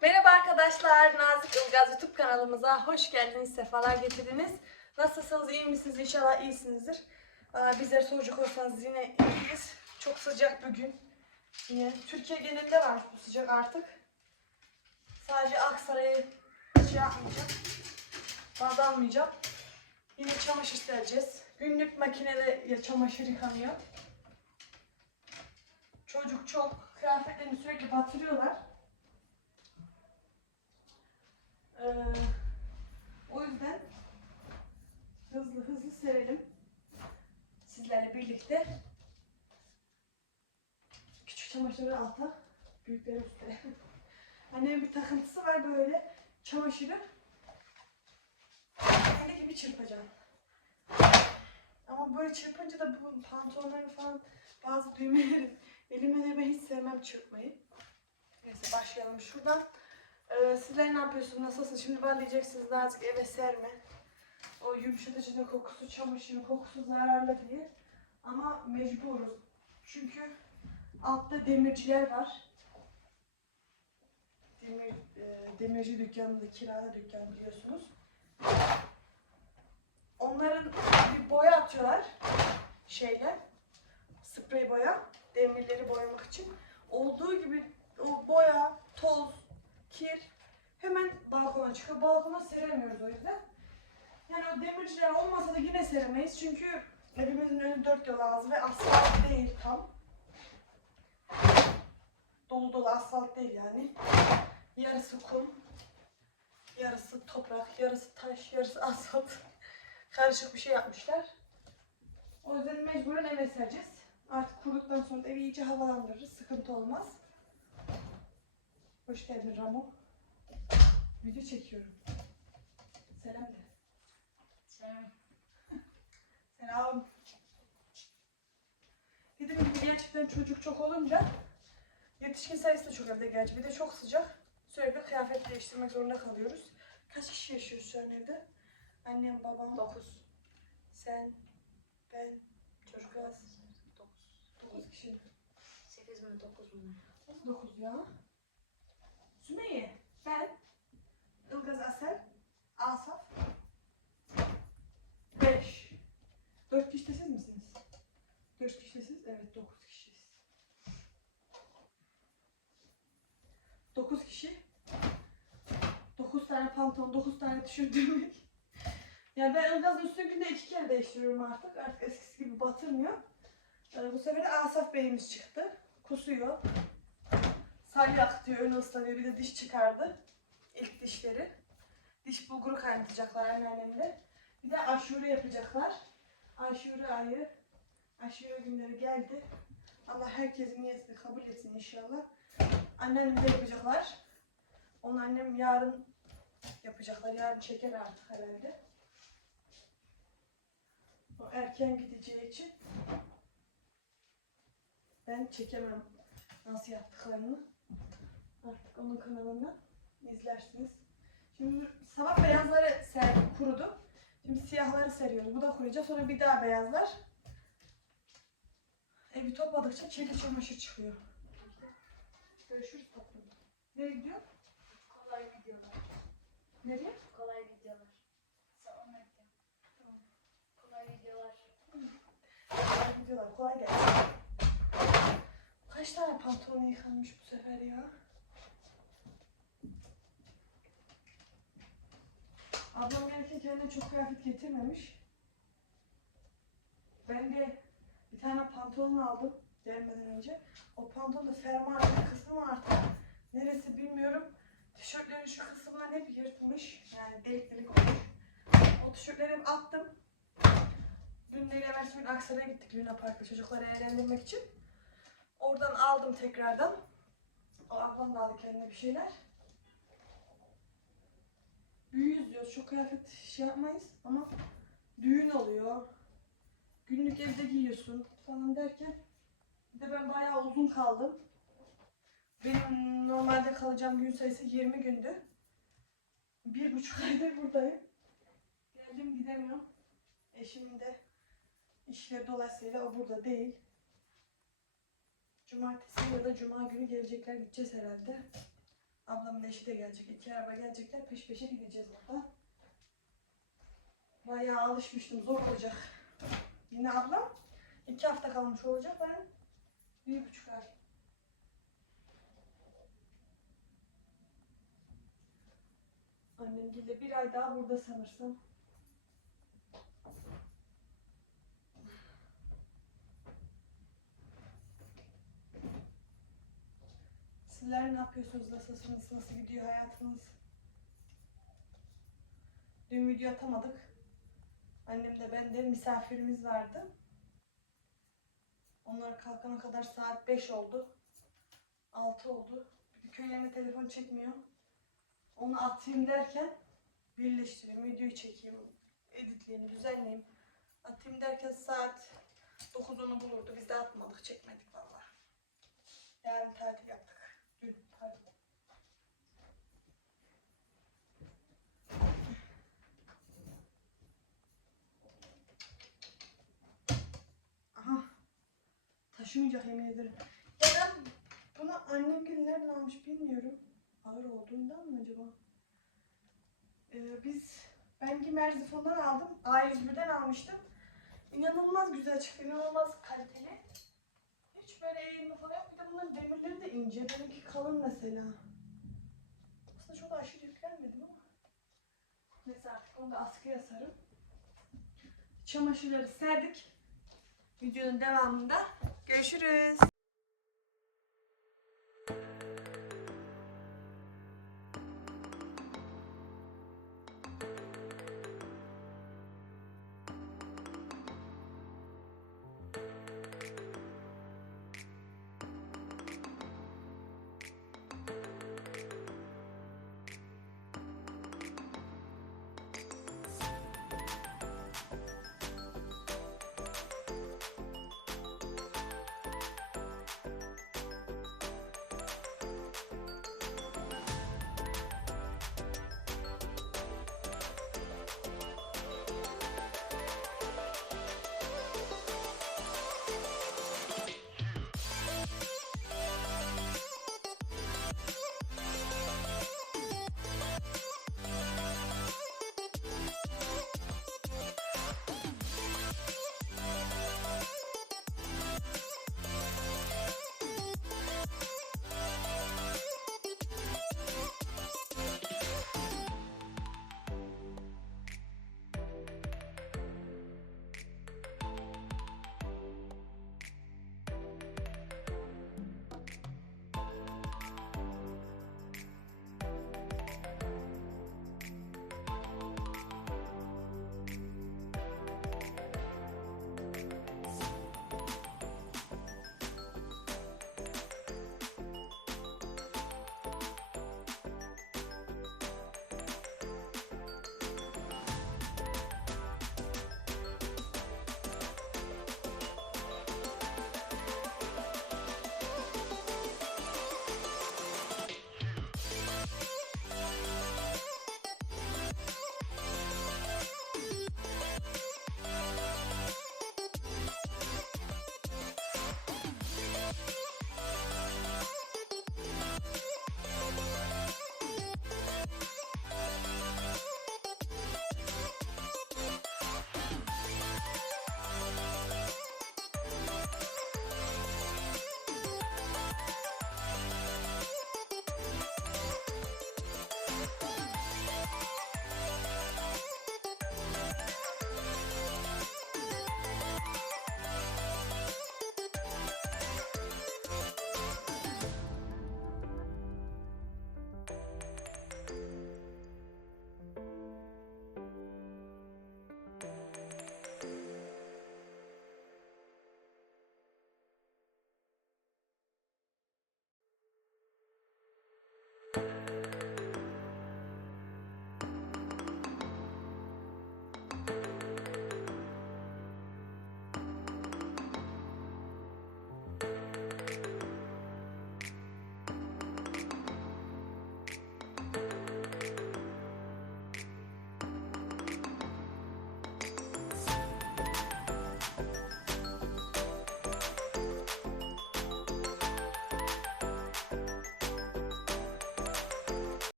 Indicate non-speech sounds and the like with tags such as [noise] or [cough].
Merhaba arkadaşlar, Nazik Ilgaz YouTube kanalımıza hoş geldiniz, sefalar getirdiniz. Nasılsınız, iyi misiniz? İnşallah iyisinizdir. Bizlere soracak olsanız yine iyiyiz. Çok sıcak bir gün. Yine Türkiye genelinde var bu sıcak artık. Sadece Aksaray'ı şey yapmayacağım. Baz almayacağım. Yine çamaşır sereceğiz. Günlük makinede çamaşır yıkanıyor. Çocuk çok. Kıyafetlerini sürekli batırıyorlar. Ee, o yüzden hızlı hızlı serelim. Sizlerle birlikte. Küçük çamaşırları alta, büyükleri üstte. [laughs] Annemin bir takıntısı var böyle çamaşırı. Öyle gibi çırpacağım. Ama böyle çırpınca da bu pantolonları falan bazı düğmeleri elime de ben hiç sevmem çırpmayı. Neyse başlayalım şuradan. Ee, sizler ne yapıyorsunuz? Nasılsınız? Şimdi ben diyeceksiniz Nazik eve serme. O yumuşatıcının kokusu, çamaşırın kokusu zararlı diye. Ama mecburuz. Çünkü altta demirciler var. Demir, e, demirci dükkanında, kirada dükkan biliyorsunuz. Onların bir boya atıyorlar. Şeyler. Sprey boya. Demirleri boyamak için. Olduğu gibi o boya, toz, kir hemen balkona çıkıyor. Balkona seremiyoruz o yüzden. Yani o demirciler olmasa da yine seremeyiz. Çünkü evimizin önü dört yol ağzı ve asfalt değil tam. Dolu dolu asfalt değil yani. Yarısı kum, yarısı toprak, yarısı taş, yarısı asfalt. [laughs] Karışık bir şey yapmışlar. O yüzden mecburen eve sereceğiz. Artık kuruduktan sonra evi iyice havalandırırız. Sıkıntı olmaz. Hoş geldin Ramo. Video çekiyorum. Selam de. Selam. [laughs] Selam. Dediğim gibi gerçekten çocuk çok olunca yetişkin sayısı da çok evde gerçi. Bir de çok sıcak. Sürekli kıyafet değiştirmek zorunda kalıyoruz. Kaç kişi yaşıyoruz şu an evde? Annem, babam, 9. sen, ben, çocuklar. 9. 9 kişi. 8 mi 9 mu? Nasıl 9 ya? Sümeyye, ben, Ilgaz Asel, Asaf, 5. 4 kişi de siz misiniz? 4 kişi de siz? Evet 9 kişiyiz. 9 kişi. 9 pantolon, 9 tane tişört demek. Yani ben Ilgaz'ın üstünü günde iki kere değiştiriyorum artık. Artık eskisi gibi batırmıyor. Ee, bu sefer Asaf Bey'imiz çıktı. Kusuyor. Salya akıtıyor, önü ıslanıyor. Bir de diş çıkardı. İlk dişleri. Diş bulguru kaynatacaklar anneannemle. Bir de aşure yapacaklar. Aşure ayı, aşure günleri geldi. Allah herkesin niyetini kabul etsin inşallah. Anneannem de yapacaklar. Onu annem yarın yapacaklar. Yarın çeker artık herhalde. O erken gideceği için ben çekemem nasıl yaptıklarını. Artık onun kanalından izlersiniz. Şimdi sabah beyazları serdik, kurudu. Şimdi siyahları seriyoruz. Bu da kuruyacak. Sonra bir daha beyazlar. Evi topladıkça kirli çamaşır çıkıyor. Görüşürüz tatlım. Nereye gidiyor? Kolay videolar. Nereye? Kolay videolar. Sonra gidiyorum. Kolay videolar. Kolay gidiyorlar. Kolay gelsin. Kaç tane pantolon yıkanmış bu sefer ya? Ablam gelirken kendine çok kıyafet getirmemiş. Ben de bir tane pantolon aldım gelmeden önce. O pantolonda fermuar bir kısmı artık neresi bilmiyorum. Tişörtlerin şu kısımlar hep yırtmış. Yani delik delik olmuş. O tişörtleri hep attım. Dün neyle evvelsi gün Aksaray'a gittik Luna Park'ta çocukları eğlendirmek için. Oradan aldım tekrardan. O ablam da aldı kendine bir şeyler. Büyüyüz diyoruz. Çok kıyafet şey yapmayız ama düğün oluyor. Günlük evde giyiyorsun falan derken bir de ben bayağı uzun kaldım. Benim normalde kalacağım gün sayısı 20 gündü. Bir buçuk aydır buradayım. Geldim gidemiyorum. Eşimin de işleri dolayısıyla o burada değil. Cumartesi ya da cuma günü gelecekler gideceğiz herhalde. Ablam Ablamın eşi de gelecek. İki araba gelecekler. Peş peşe gideceğiz burada. Bayağı alışmıştım. Zor olacak. Yine ablam iki hafta kalmış olacak. Ben bir buçuk ay. Annem de bir ay daha burada sanırsam. Sizler ne yapıyorsunuz? Nasılsınız? Nasıl gidiyor hayatınız? Dün video atamadık. Annem de ben de misafirimiz vardı. Onlar kalkana kadar saat 5 oldu. 6 oldu. Bir köylerine telefon çekmiyor. Onu atayım derken birleştireyim, videoyu çekeyim, editleyeyim, düzenleyeyim. Atayım derken saat 9'unu bulurdu. Biz de atmadık, çekmedik vallahi. Yarın tatil yaptık. Dün pardon. Aha. Taşımayacak yemin ederim. Ya ben bunu annem gün nereden almış bilmiyorum. Ağır olduğundan mı acaba? Ee, biz ben Merzifon'dan aldım. A101'den almıştım. İnanılmaz güzel çıktı. inanılmaz kaliteli. Hiç böyle eğilme falan yok. Bir de bunların demirleri de ince. Benimki kalın mesela. Aslında çok aşırı yüklenmedim ama. Neyse artık onu da askıya sarıp. Çamaşırları serdik. Videonun devamında görüşürüz.